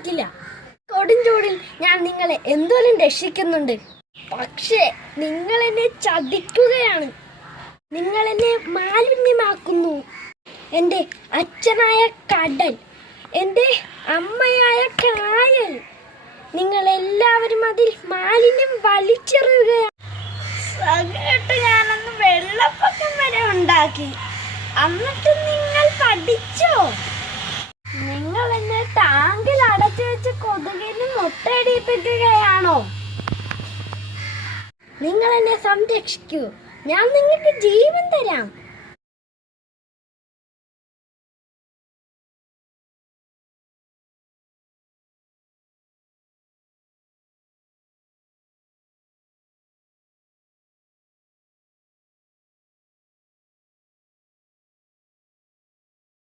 പറ്റില്ല. കൊടും ചൂടിൽ ഞാൻ നിങ്ങളെ എന്തോലും രക്ഷിക്കുന്നുണ്ട്. പക്ഷേ നിങ്ങൾ എന്നെ ചതിക്കുകയാണ്. നിങ്ങൾ എന്നെ മാലിന്യമാക്കുന്നു. എന്റെ അച്ഛനായ കടൽ എന്റെ അമ്മയായ കായൽ. നിങ്ങൾ എല്ലാവരും അതിൽ മാലിന്യം വലിച്ചെറിയുകയാണ്. ഞാനന്ന് വെള്ളപ്പൊക്കം വരെ ഉണ്ടാക്കി. അന്നിട്ട് നിങ്ങൾ പഠിച്ചോ മുട്ടയടിപ്പിക്കുകയാണോ നിങ്ങൾ എന്നെ സംരക്ഷിക്കൂ. ഞാൻ നിങ്ങൾക്ക് ജീവൻ തരാം.